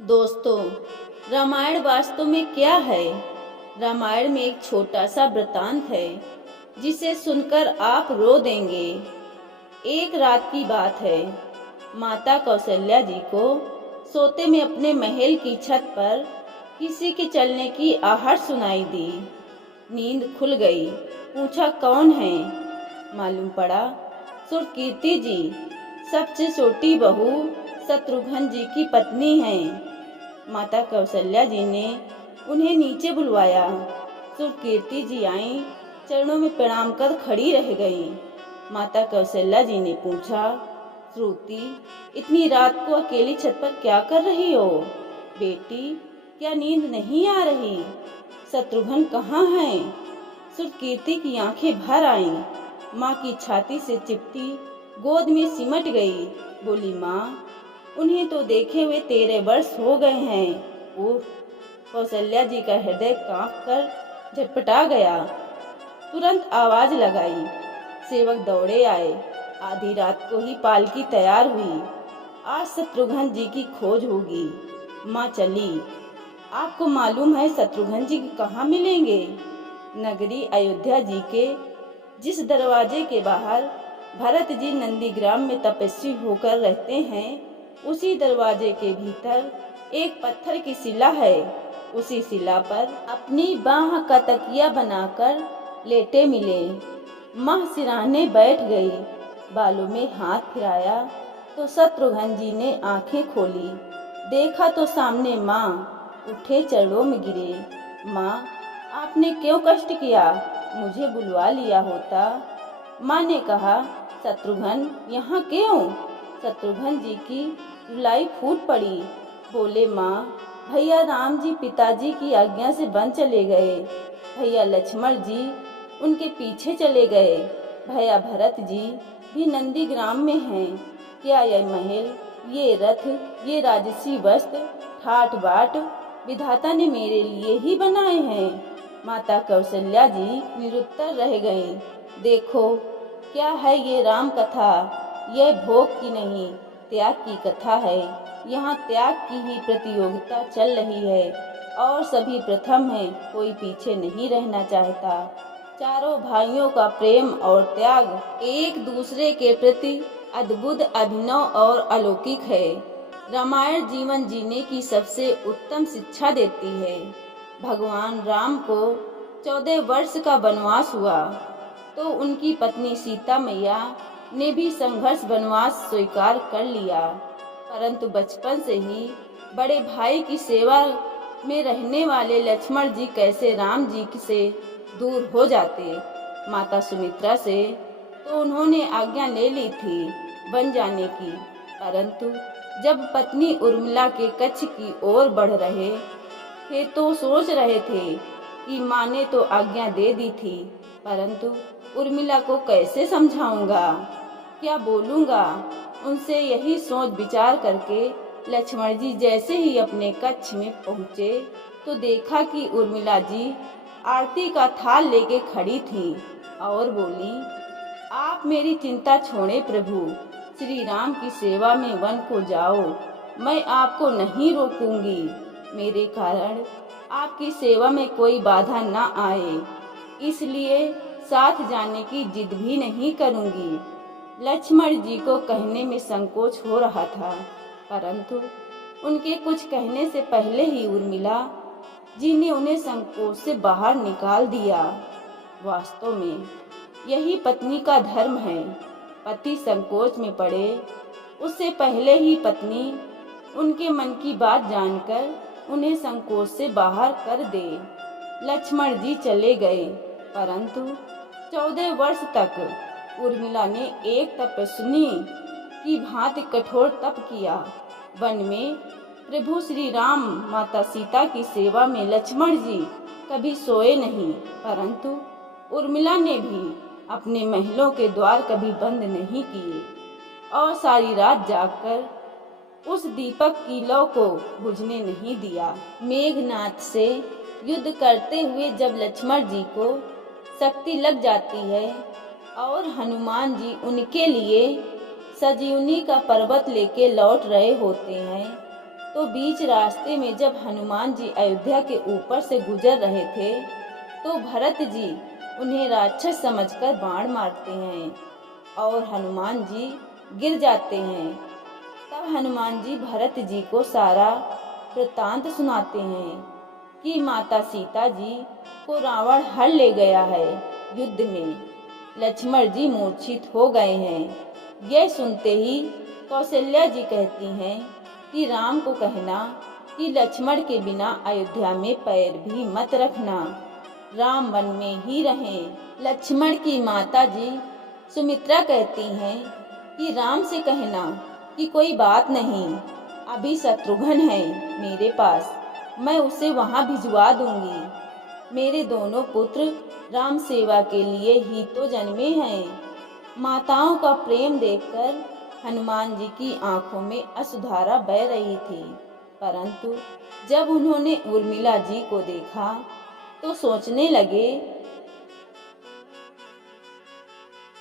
दोस्तों, रामायण वास्तव में क्या है? रामायण में एक छोटा सा वृतांत है जिसे सुनकर आप रो देंगे। एक रात की बात है। माता कौशल्या जी को सोते में अपने महल की छत पर किसी के चलने की आहट सुनाई दी। नींद खुल गई। पूछा, कौन है? मालूम पड़ा सुरकीर्ति जी, सबसे छोटी बहू शत्रुघ्न जी की पत्नी हैं। माता कौशल्या जी ने उन्हें नीचे बुलवाया। सुरकीर्ति जी आईं, चरणों में प्रणाम कर खड़ी रह गईं। माता कौशल्या जी ने पूछा, श्रुति, इतनी रात को अकेली छत पर क्या कर रही हो? बेटी, क्या नींद नहीं आ रही? शत्रुघ्न कहाँ हैं? सुरकीर्ति की आंखें भर आईं। माँ की छाती से चिपटी गोद में सिमट गई। बोली, माँ, उन्हें तो देखे हुए 13 वर्ष हो गए हैं। ओह! कौशल्या जी का हृदय कांप कर झटपटा गया। तुरंत आवाज लगाई। सेवक दौड़े आए। आधी रात को ही पालकी तैयार हुई। आज शत्रुघ्न जी की खोज होगी। माँ चली। आपको मालूम है शत्रुघ्न जी कहाँ मिलेंगे? नगरी अयोध्या जी के जिस दरवाजे के बाहर भरत जी नंदीग्राम में तपस्वी होकर रहते हैं, उसी दरवाजे के भीतर एक पत्थर की शिला है। उसी शिला पर अपनी बाह का तकिया बनाकर लेटे मिले। माँ सिरहाने बैठ गई। बालों में हाथ फिराया तो शत्रुघ्न जी ने आंखें खोली। देखा तो सामने माँ। उठे, चरणों में गिरे। माँ, आपने क्यों कष्ट किया? मुझे बुलवा लिया होता। माँ ने कहा, शत्रुघ्न यहाँ क्यों? शत्रुघ्न जी की रुलाई फूट पड़ी। बोले, माँ, भैया राम जी पिताजी की आज्ञा से वन चले गए। भैया लक्ष्मण जी उनके पीछे चले गए। भैया भरत जी भी नंदीग्राम में हैं। क्या यह महल, ये रथ, ये राजसी वस्त्र, ठाट बाट विधाता ने मेरे लिए ही बनाए हैं। माता कौशल्या जी निरुत्तर रह गईं। देखो, क्या है ये राम कथा? यह भोग की नहीं, त्याग की कथा है। यहाँ त्याग की ही प्रतियोगिता चल रही है और सभी प्रथम हैं, कोई पीछे नहीं रहना चाहता। चारों भाइयों का प्रेम और त्याग एक दूसरे के प्रति अद्भुत, अभिनव और अलौकिक है। रामायण जीवन जीने की सबसे उत्तम शिक्षा देती है। भगवान राम को 14 वर्ष का वनवास हुआ तो उनकी पत्नी सीता मैया ने भी संघर्ष वनवास स्वीकार कर लिया, परंतु बचपन से ही बड़े भाई की सेवा में रहने वाले लक्ष्मण जी कैसे राम जी से दूर हो जाते। माता सुमित्रा से तो उन्होंने आज्ञा ले ली थी वन जाने की, परंतु जब पत्नी उर्मिला के कच्छ की ओर बढ़ रहे थे तो सोच रहे थे कि माँ ने तो आज्ञा दे दी थी, परंतु उर्मिला को कैसे समझाऊंगा, क्या बोलूंगा। उनसे यही सोच विचार करके लक्ष्मण जी जैसे ही अपने कच्छ में पहुँचे तो देखा कि उर्मिला जी आरती का थाल लेके खड़ी थी और बोली, आप मेरी चिंता छोड़े प्रभु, श्री राम की सेवा में वन को जाओ। मैं आपको नहीं रोकूंगी। मेरे कारण आपकी सेवा में कोई बाधा न आए, इसलिए साथ जाने की जिद भी नहीं करूंगी। लक्ष्मण जी को कहने में संकोच हो रहा था, परंतु उनके कुछ कहने से पहले ही उर्मिला जी ने उन्हें संकोच से बाहर निकाल दिया। वास्तव में यही पत्नी का धर्म है। पति संकोच में पड़े उससे पहले ही पत्नी उनके मन की बात जानकर उन्हें संकोच से बाहर कर दे। लक्ष्मण जी चले गए, परंतु 14 वर्ष तक उर्मिला ने एक तपस्विनी की भांति कठोर तप किया। वन में प्रभु श्री राम माता सीता की सेवा में लक्ष्मण जी कभी सोए नहीं, परंतु उर्मिला ने भी अपने महलों के द्वार कभी बंद नहीं किए और सारी रात जागकर उस दीपक की लौ को बुझने नहीं दिया। मेघनाथ से युद्ध करते हुए जब लक्ष्मण जी को शक्ति लग जाती है और हनुमान जी उनके लिए सजीवनी का पर्वत लेके लौट रहे होते हैं तो बीच रास्ते में जब हनुमान जी अयोध्या के ऊपर से गुजर रहे थे तो भरत जी उन्हें राक्षस समझकर बाण मारते हैं और हनुमान जी गिर जाते हैं। तब हनुमान जी भरत जी को सारा वृत्तांत सुनाते हैं कि माता सीता जी को रावण हर ले गया है युद्ध में, लक्ष्मण जी मूर्छित हो गए हैं। यह सुनते ही कौशल्या जी कहती हैं कि राम को कहना कि लक्ष्मण के बिना अयोध्या में पैर भी मत रखना, राम वन में ही रहें। लक्ष्मण की माता जी सुमित्रा कहती हैं कि राम से कहना कि कोई बात नहीं, अभी शत्रुघ्न है मेरे पास, मैं उसे वहां भिजवा दूंगी। मेरे दोनों पुत्र राम सेवा के लिए ही तो जन्मे हैं। माताओं का प्रेम देखकर हनुमान जी की आंखों में अश्रुधारा बह रही थी, परंतु जब उन्होंने उर्मिला जी को देखा तो सोचने लगे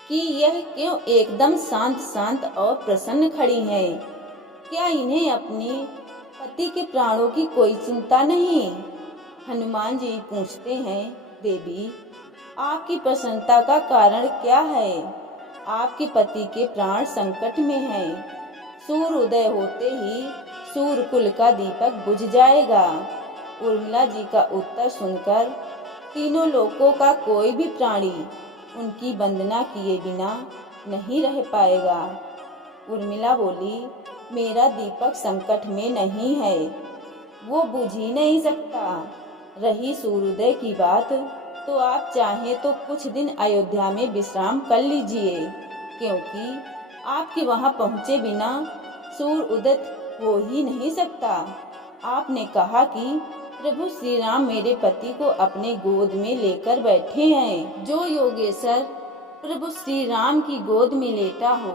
कि यह क्यों एकदम शांत शांत और प्रसन्न खड़ी हैं। क्या इन्हें अपने पति के प्राणों की कोई चिंता नहीं? हनुमान जी पूछते हैं, देवी आपकी प्रसन्नता का कारण क्या है? आपके पति के प्राण संकट में हैं। सूर्य उदय होते ही सूर्य कुल का दीपक बुझ जाएगा। उर्मिला जी का उत्तर सुनकर तीनों लोकों का कोई भी प्राणी उनकी वंदना किए बिना नहीं रह पाएगा। उर्मिला बोली, मेरा दीपक संकट में नहीं है, वो बुझ ही नहीं सकता। रही सूर्योदय की बात, तो आप चाहें तो कुछ दिन अयोध्या में विश्राम कर लीजिए, क्योंकि आपके वहां पहुंचे बिना सूर्य उदित हो ही नहीं सकता। आपने कहा कि प्रभु श्री राम मेरे पति को अपने गोद में लेकर बैठे हैं। जो योगेश्वर प्रभु श्री राम की गोद में लेटा हो,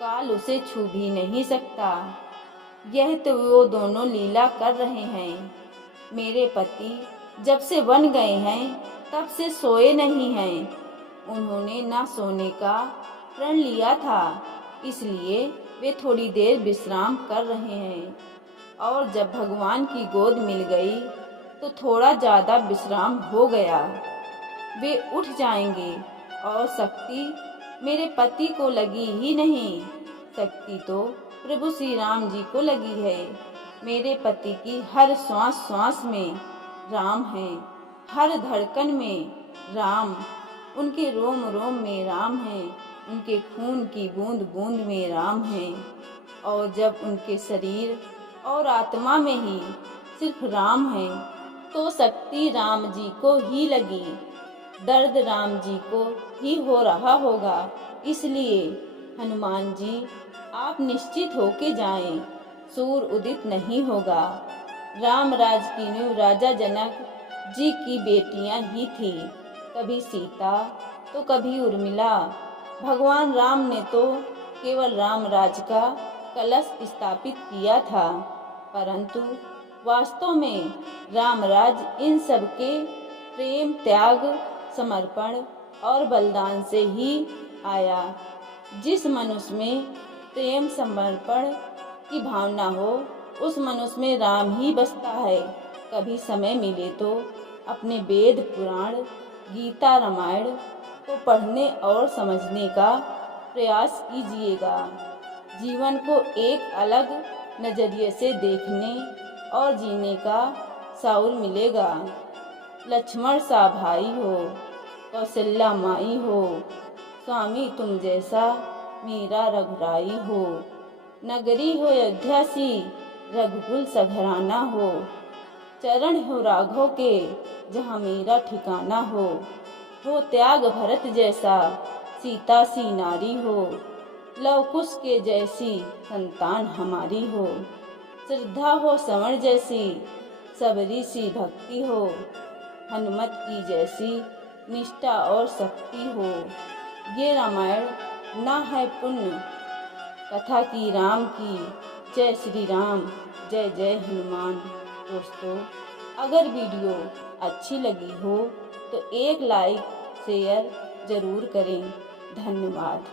काल उसे छू भी नहीं सकता। यह तो वो दोनों लीला कर रहे हैं। मेरे पति जब से वन गए हैं तब से सोए नहीं हैं। उन्होंने ना सोने का प्रण लिया था, इसलिए वे थोड़ी देर विश्राम कर रहे हैं, और जब भगवान की गोद मिल गई तो थोड़ा ज़्यादा विश्राम हो गया। वे उठ जाएंगे, और शक्ति मेरे पति को लगी ही नहीं, शक्ति तो प्रभु श्री राम जी को लगी है। मेरे पति की हर श्वास श्वास में राम है, हर धड़कन में राम, उनके रोम रोम में राम है, उनके खून की बूंद बूंद में राम है। और जब उनके शरीर और आत्मा में ही सिर्फ राम है, तो शक्ति राम जी को ही लगी, दर्द राम जी को ही हो रहा होगा। इसलिए हनुमान जी आप निश्चित होके जाएं, सूर्य उदित नहीं होगा। राम राज की नींव राजा जनक जी की बेटियां ही थी, कभी सीता तो कभी उर्मिला। भगवान राम ने तो केवल राम राज का कलश स्थापित किया था, परंतु वास्तव में रामराज इन सब के प्रेम, त्याग, समर्पण और बलिदान से ही आया। जिस मनुष्य में प्रेम, समर्पण की भावना हो, उस मनुष्य में राम ही बसता है। कभी समय मिले तो अपने वेद, पुराण, गीता, रामायण को पढ़ने और समझने का प्रयास कीजिएगा। जीवन को एक अलग नजरिए से देखने और जीने का शौर मिलेगा। लक्ष्मण सा भाई हो, कौशल्या माई हो, स्वामी तुम जैसा मेरा रघुराई हो। नगरी हो अयोध्या सी, रघुकुल सघराना हो। चरण हो राघव के, जहाँ मेरा ठिकाना हो। त्याग भरत जैसा, सीता सी नारी हो। लव कुश के जैसी संतान हमारी हो। श्रद्धा हो श्रवण जैसी, सबरी सी भक्ति हो। हनुमत की जैसी निष्ठा और शक्ति हो। ये रामायण ना है पुण्य कथा की राम की। जय श्री राम, जय जय हनुमान। दोस्तों, अगर वीडियो अच्छी लगी हो तो एक लाइक शेयर जरूर करें। धन्यवाद।